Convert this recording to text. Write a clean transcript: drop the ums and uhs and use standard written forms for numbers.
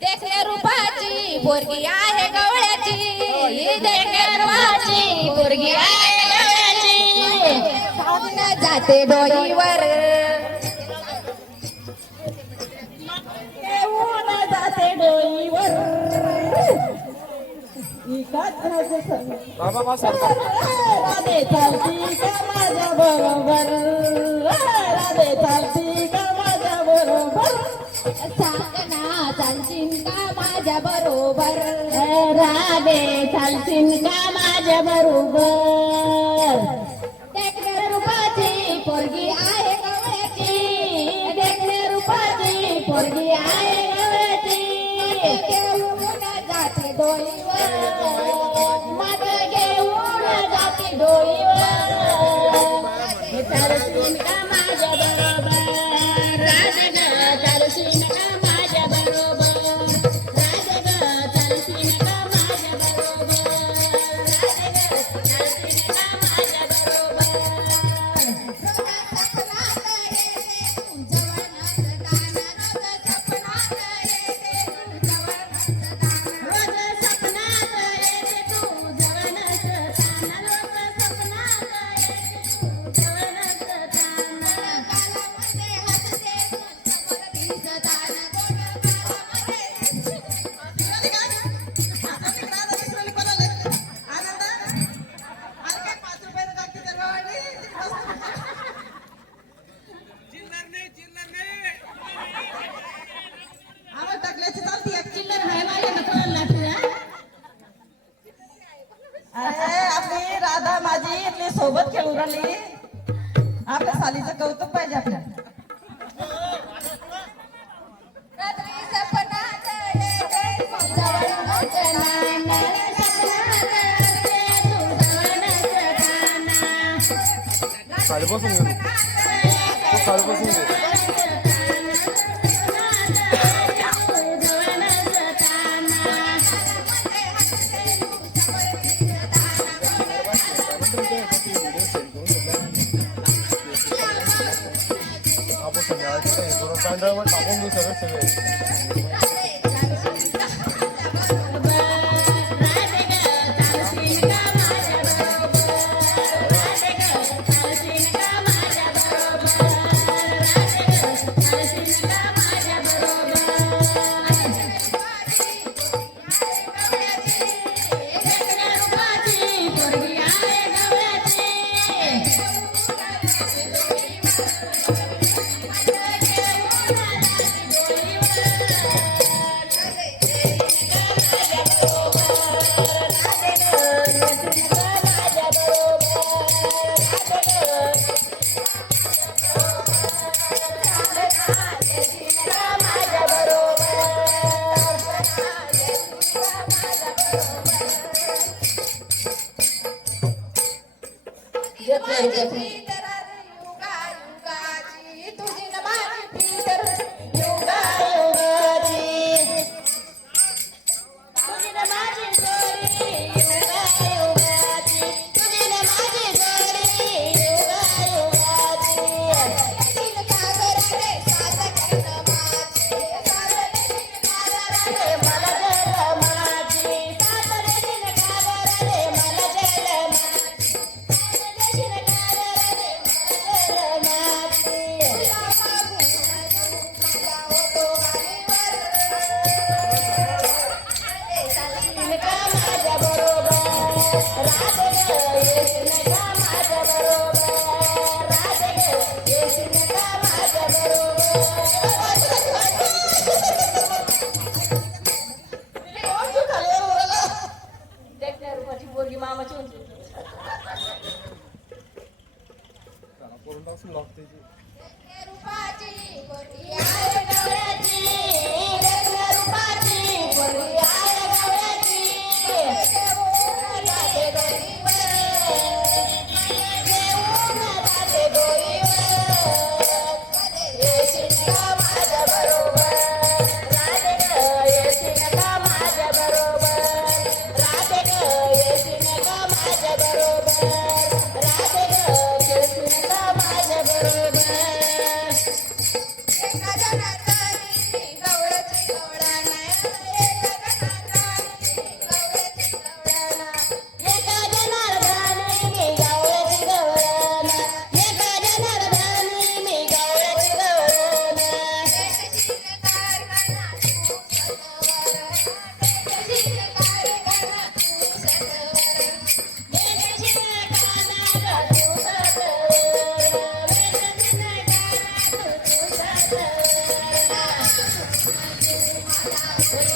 देखण्या रूपाची पोरगी आहे गवळ्याची, देखण्या रूपाची पोरगी आहे गवळ्याची, सावून जाते डोईवर, येऊन जाते डोईवर. राधे चालती का माझ्या बरोबर, राधे चालती का माझ्या बरोबर, सांगना चालशील का माझ्या बरोबर, राधे चालशील का माझ्या बरोबर. देखण्या रूपाची पोरगी आहे गवळ्याची, देखण्या रूपाची पोरगी आहे गवळ्याची, घेऊन जाते डोईवर, माझं घेऊन जाते डोईवर. चालशील का माझ्या बरोबर, राधे ग चालशील का माझ्या बरोबर, राधे ग चालशील का माझ्या बरोबर, राधे ग चालशील का माझ्या बरोबर. रोज सपनात येते तू जवळ नसताना, रोज सपनात येते तू जवळ नसताना. आवाज टाकल्याची चालती एक चिल्लर आहे माझ्या मित्रांना तुझ्या. अरे आपली राधा माझी इथली सोबत खेळून राहिली. आपल्या सालीचं कौतुक पाहिजे आपल्याला. रात्री सपनात येते तू जवळ नसताना, साडेपासून घे तू साडेपासून घे आपण संध्याकाळची नाही थोडं पॅन्डलवर टाकून घेऊ सगळे सगळे तुझी न माझी प्रीतर युगा बरोबर होय